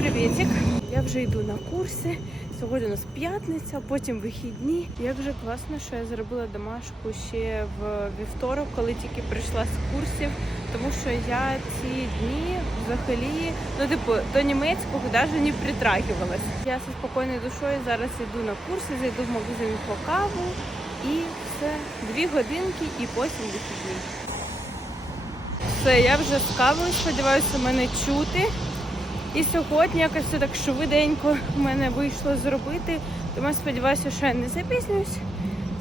Привітик! Я вже йду на курси. Сьогодні у нас п'ятниця, потім вихідні. Як вже класно, що я зробила домашку ще в вівторок, коли тільки прийшла з курсів. Тому що я ці дні взагалі, ну типу, до німецького навіть не притрагивалась. Я зі спокійною душою зараз йду на курси, зайду в магазин по каву і все. Дві годинки і потім вихідні. Все, я вже з кавою, сподіваюся, мене чути. І сьогодні якось все так швиденько в мене вийшло зробити. Тому я сподіваюся, що я не запізнююсь.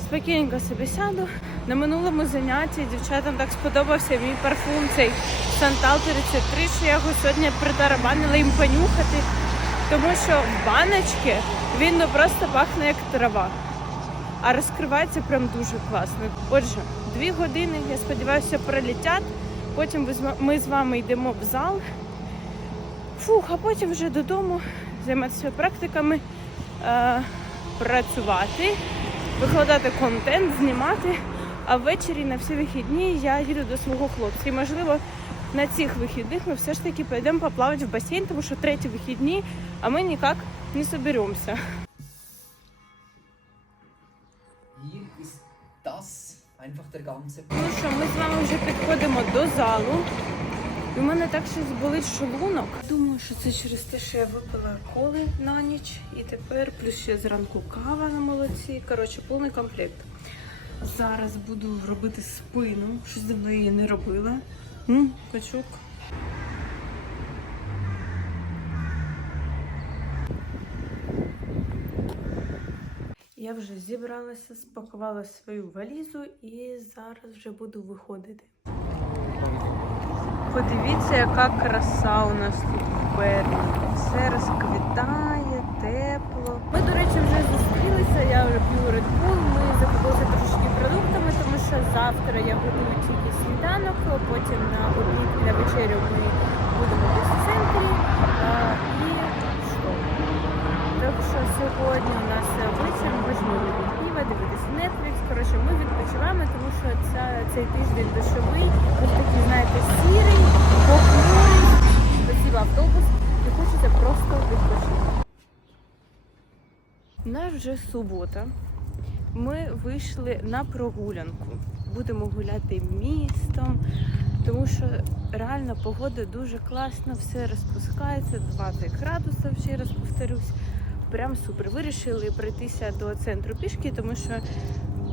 Спокійненько собі сяду. На минулому занятті дівчатам так сподобався мій парфум, цей Сантал 33, що я його сьогодні притарабанила їм понюхати. Тому що в баночці він ну, просто пахне як трава. А розкривається прям дуже класно. Отже, дві години, я сподіваюся, пролетять. Потім ми з вами йдемо в зал. Фух, а потім вже додому займатися практиками, е, працювати, викладати контент, знімати. А ввечері на всі вихідні я їду до свого хлопця. І можливо на цих вихідних ми все ж таки підемо поплавати в басейн, тому що треті вихідні, а ми ніяк не соберемося. Ну що, ми з вами вже підходимо до залу. В мене так щось болить шлунок. Думаю, що це через те, що я випила коли на ніч, і тепер плюс ще зранку кава на молоці. Коротше, повний комплект. Зараз буду робити спину. Щось давно її не робила. М, Качук. Я вже зібралася, спакувала свою валізу і зараз вже буду виходити. Подивіться, яка краса у нас тут в Берні. Все розквітає, тепло. Ми, до речі, вже зустрілися. Я п'ю Red Bull, Ми закупилися трошки продуктами, тому що завтра я готую тільки сніданок, потім на обід на вечерю ми будемо в центрі. І що? Так що сьогодні у нас цей тиждень дощовий, ось такий, знаєте, сірий, похмурий, спасибо автобус, і хочеться просто відпочити. У нас вже субота. Ми вийшли на прогулянку. Будемо гуляти містом, тому що реально погода дуже класна, все розпускається, 20 градусів, ще раз повторюсь. Прям супер. Вирішили пройтися до центру пішки, тому що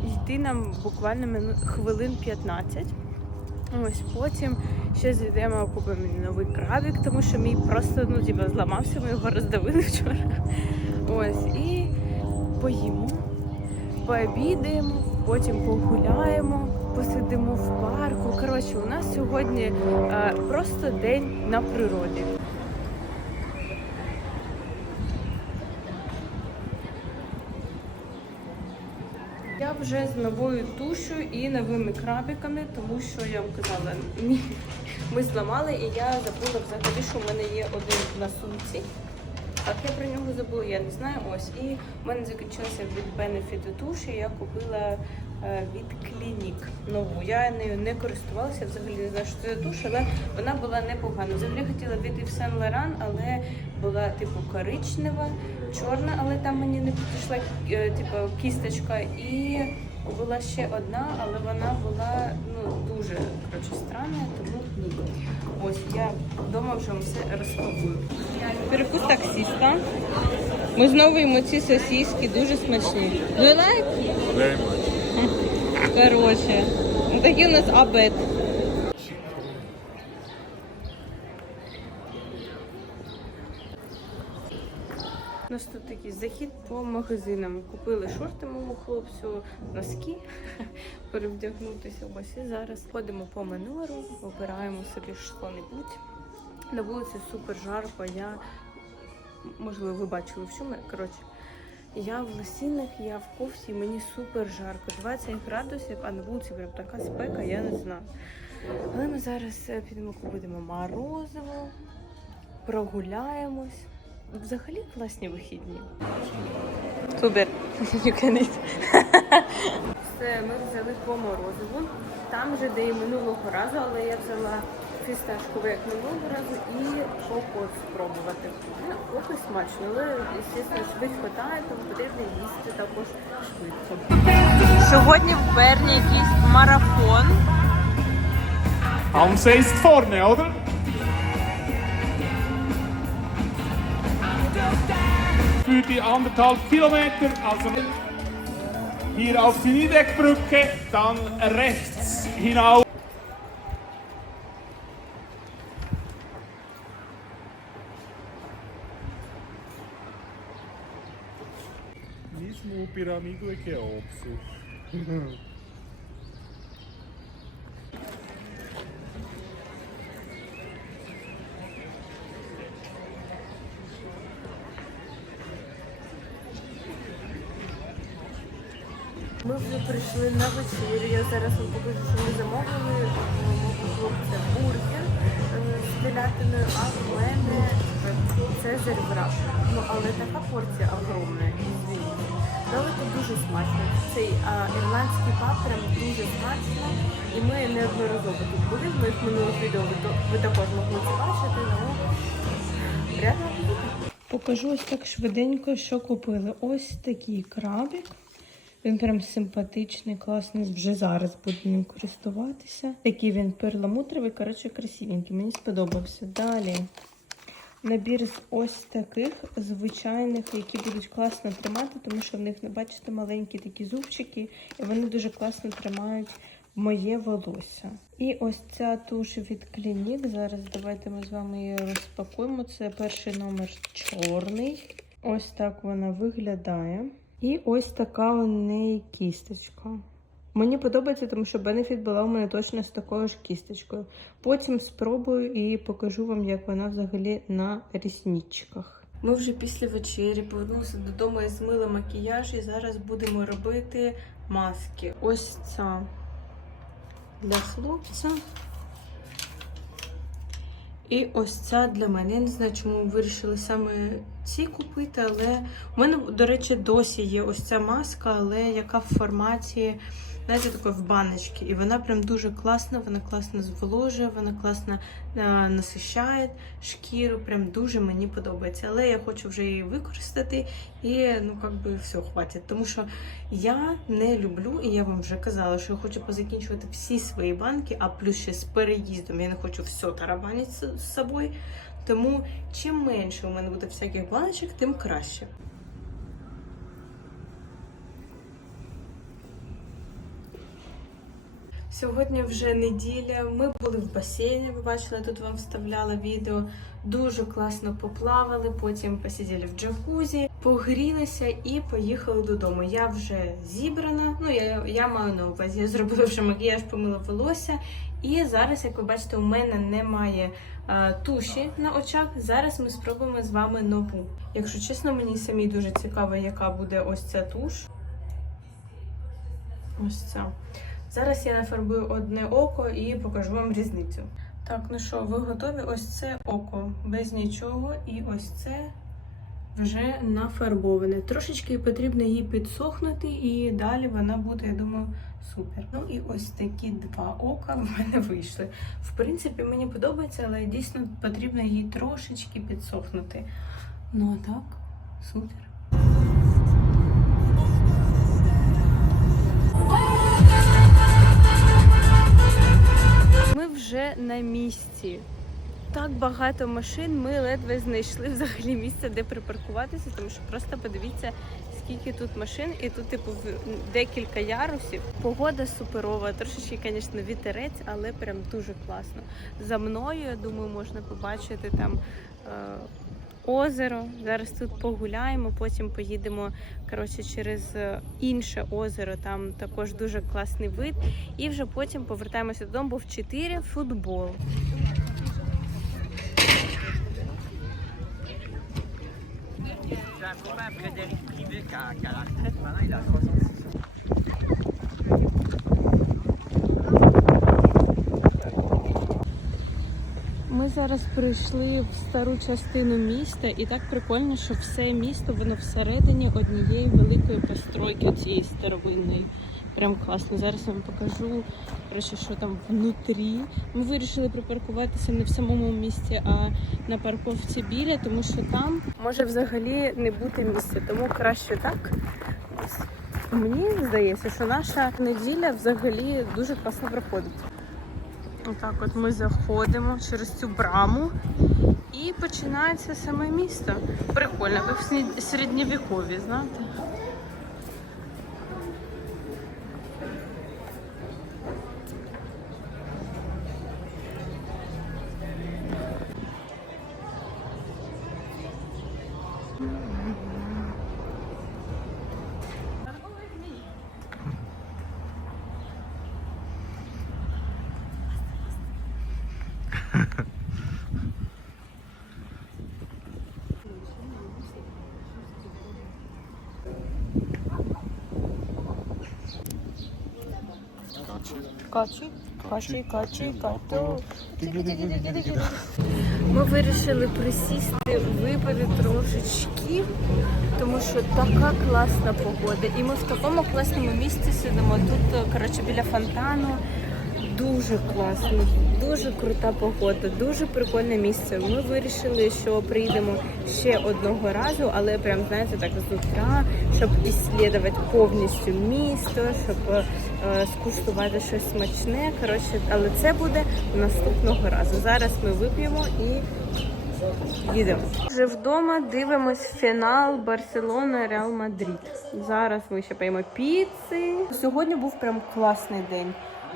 йти нам буквально хвилин 15. Ось потім ще зайдемо, купимо новий крабик, тому що мій просто ну, типу, зламався, ми його роздавили вчора. Ось, і поїмо, пообідаємо, потім погуляємо, посидимо в парку. Коротше, у нас сьогодні е, просто день на природі. Я вже з новою тушою і новими крабиками, тому що я вам казала, ми зламали і я забула взагалі, що в мене є один на сумці. Так, я про нього забула, я не знаю. Ось. І в мене закінчилася від Benefit туш, і я купила від Clinique нову. Я нею не користувалася, взагалі не знаю, що це за але вона була непогана. Взагалі хотіла від Yves Saint Laurent, але була типу коричнева, чорна, але там мені не підійшла е, типу кісточка. І була ще одна, але вона була ну, дуже коротше, странна, тому ні. Ось я вдома вже вам все розпакую. Перекус таксиста. Ми знову їмо ці сосиски, дуже смачні. Do you like? Very much. Коротше, такий у нас обед. У нас тут такий захід по магазинам. Купили шорти моєму хлопцю, носки, перевдягнутися. Ось і зараз ходимо по минору, обираємо собі що-небудь. На вулиці супер жарко. Я можливо, ви бачили в чому. Коротше, я в лосінах, я в кофті, мені супер жарко. 20 градусів, а на вулиці прям така спека, я не знаю. Але ми зараз е, підемо купимо морозиво, прогуляємось. Взагалі класні вихідні. Супер. Все, ми взяли по морозиву. Там же, де і минулого разу, але я взяла фісташковий, як минулого разу, і кокос спробувати. Ну, кокос смачно, але, звісно, швидко тає, тому потрібно їсти також швидко. Сьогодні в Берні якийсь марафон. Hanse ist vorne, oder? Für die anderthalb Kilometer, also hier auf die Niedeckbrücke, dann rechts hinauf. Nismo piramido e Cheopsis. Ми вже прийшли на вечерю. Я зараз вам покажу, що ми замовили е, хлопця бургер е, з телятиною, а в цезарь враг. Ну, але така порція Але це дуже смачно. Цей а, ірландський прям дуже смачно. І ми неодноразово тут були. В моїх минулих відео ви, ви також могли це бачити. Ну, приємно Покажу ось так швиденько, що купили. Ось такий крабик. Він прям симпатичний, класний. Вже зараз буду ним користуватися. Такий він перламутровий, коротше, красивенький. Мені сподобався. Далі набір з ось таких звичайних, які будуть класно тримати, тому що в них, не бачите, маленькі такі зубчики, і вони дуже класно тримають моє волосся. І ось ця туш від Clinique. Зараз давайте ми з вами її розпакуємо. Це перший номер чорний. Ось так вона виглядає. І ось така у неї кісточка. Мені подобається, тому що Benefit була у мене точно з такою ж кісточкою. Потім спробую і покажу вам, як вона взагалі на рісничках. Ми вже після вечері повернулися додому і змили макіяж, і зараз будемо робити маски. Ось ця для хлопця. І ось ця для мене. Я не знаю, чому вирішили саме ці купити, але у мене, до речі, досі є ось ця маска, але яка в форматі, знаєте, такої в баночці. І вона прям дуже класна, вона класно зволожує, вона класно е, насищає шкіру. Прям дуже мені подобається. Але я хочу вже її використати і ну як би все, хватить. Тому що я не люблю, і я вам вже казала, що я хочу позакінчувати всі свої банки, а плюс ще з переїздом я не хочу все тарабанити з собою. Тому чим менше у мене буде всяких баночок, тим краще. Сьогодні вже неділя. Ми були в басейні. Ви бачили, тут вам вставляла відео. Дуже класно поплавали. Потім посиділи в джакузі, погрілися і поїхали додому. Я вже зібрана. Ну я, я маю на увазі. Я зробила вже макіяж, помила волосся. І зараз, як ви бачите, у мене немає е, туші на очах. Зараз ми спробуємо з вами нову. Якщо чесно, мені самі дуже цікаво, яка буде ось ця туш. Ось ця. Зараз я нафарбую одне око і покажу вам різницю. Так, ну що, ви готові? Ось це око без нічого, і ось це вже нафарбоване. Трошечки потрібно її підсохнути, і далі вона буде, я думаю, супер. Ну і ось такі два ока в мене вийшли. В принципі, мені подобається, але дійсно потрібно її трошечки підсохнути. Ну а так, супер. На місці. Так багато машин, ми ледве знайшли взагалі місце, де припаркуватися, тому що просто подивіться, скільки тут машин, і тут, типу, декілька ярусів. Погода суперова, трошечки, звісно, вітерець, але прям дуже класно. За мною, я думаю, можна побачити там е, озеро. Зараз тут погуляємо, потім поїдемо коротше, через е, інше озеро. Там також дуже класний вид. І вже потім повертаємося додому, бо в 4 футбол. Ми зараз прийшли в стару частину міста, і так прикольно, що все місто воно всередині однієї великої постройки цієї старовинної. Прям класно. Зараз я вам покажу, коротше, що там внутрі. Ми вирішили припаркуватися не в самому місті, а на парковці біля, тому що там може взагалі не бути місця, тому краще так. Мені здається, що наша неділя взагалі дуже класно проходить. Отак от ми заходимо через цю браму і починається саме місто. Прикольно, ви в середньовікові, знаєте? Качі, качі, качі, кату. Ми вирішили присісти, випити трошечки, тому що така класна погода. І ми в такому класному місці сидимо. Тут, коротше, біля фонтану. Дуже класно, дуже крута погода, дуже прикольне місце. Ми вирішили, що приїдемо ще одного разу, але прям знаєте, так з утра, щоб іслідувати повністю місто, щоб е, скуштувати щось смачне. Коротше, але це буде наступного разу. Зараз ми вип'ємо і їдемо. Вже вдома дивимось фінал Барселона Реал Мадрид. Зараз ми ще поїмо піци. Сьогодні був прям класний день.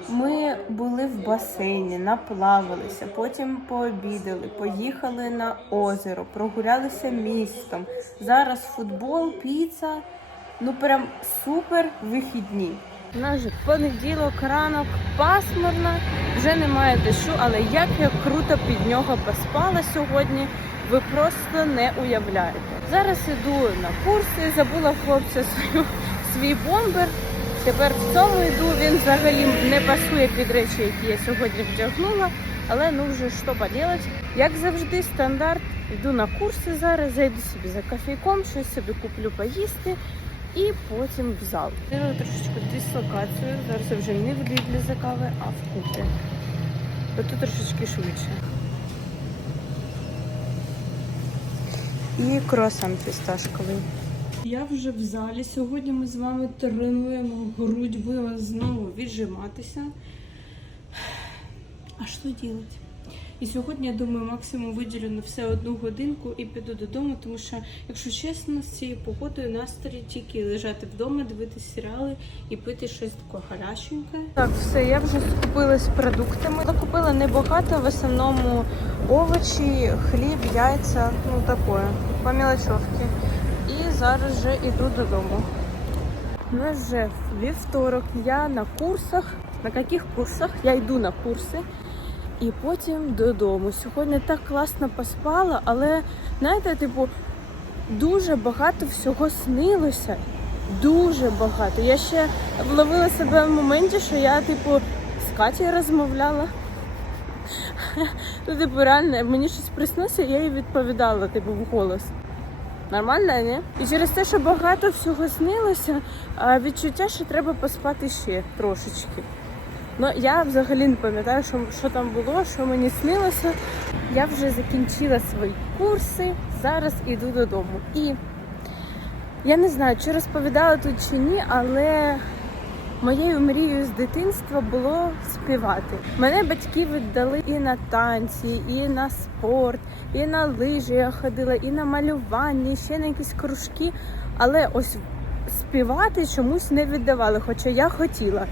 Ми були в басейні, наплавалися, потім пообідали, поїхали на озеро, прогулялися містом. Зараз футбол, піца. Ну прям супер вихідні. Же понеділок, ранок, пасмурно, вже немає дощу, але як я круто під нього поспала сьогодні, ви просто не уявляєте. Зараз іду на курси, забула хлопця свою, свій бомбер. Тепер в цьому йду, він взагалі не пасує під речі, які я сьогодні вдягнула. Але ну вже що поділати. Як завжди, стандарт. Йду на курси зараз, зайду собі за кофейком, щось собі куплю поїсти і потім в зал. Зробила трошечку дислокацію. Зараз я вже не в Лідлі за кави, а в купі. Бо тут трошечки швидше. І круасан фісташковий. Я вже в залі. Сьогодні ми з вами тренуємо грудь, будемо знову віджиматися. А що робити? І сьогодні, я думаю, максимум виділю на все одну годинку і піду додому, тому що, якщо чесно, з цією погодою настрій тільки лежати вдома, дивитися серіали і пити щось таке гаряченьке. Так, все, я вже скупилась продуктами. Закупила небагато, в основному овочі, хліб, яйця, ну таке, по мелочовці. І зараз вже йду додому. У нас вже вівторок, я на курсах. На яких курсах? Я йду на курси і потім додому. Сьогодні так класно поспала, але знаєте, типу, дуже багато всього снилося. Дуже багато. Я ще вловила себе в моменті, що я, типу, з Катєю розмовляла. Типу, реально, мені щось приснилося, я їй відповідала, типу, в голос. Нормально, ні? І через те, що багато всього снилося, відчуття, що треба поспати ще трошечки. Ну, я взагалі не пам'ятаю, що, що там було, що мені снилося. Я вже закінчила свої курси, зараз іду додому. І я не знаю, чи розповідала тут чи ні, але моєю мрією з дитинства було співати. Мене батьки віддали і на танці, і на спорт, і на лижі я ходила, і на малювання, і ще на якісь кружки. Але ось співати чомусь не віддавали, хоча я хотіла.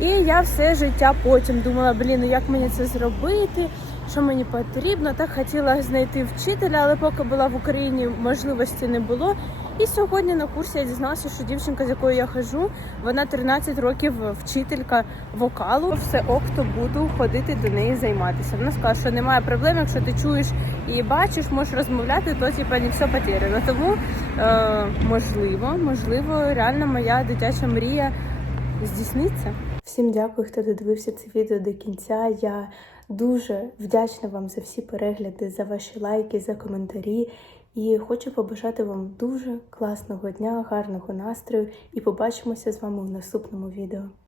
І я все життя потім думала, блін, ну як мені це зробити, що мені потрібно. Так хотіла знайти вчителя, але поки була в Україні, можливості не було. І сьогодні на курсі я дізналася, що дівчинка, з якою я хожу, вона 13 років вчителька вокалу. Все ок, то буду ходити до неї займатися. Вона сказала, що немає проблем, якщо ти чуєш і бачиш, можеш розмовляти, то типа не все потеряно. Тому е, можливо, можливо, реально моя дитяча мрія здійсниться. Всім дякую, хто додивився це відео до кінця. Я дуже вдячна вам за всі перегляди, за ваші лайки, за коментарі. І хочу побажати вам дуже класного дня, гарного настрою і побачимося з вами в наступному відео.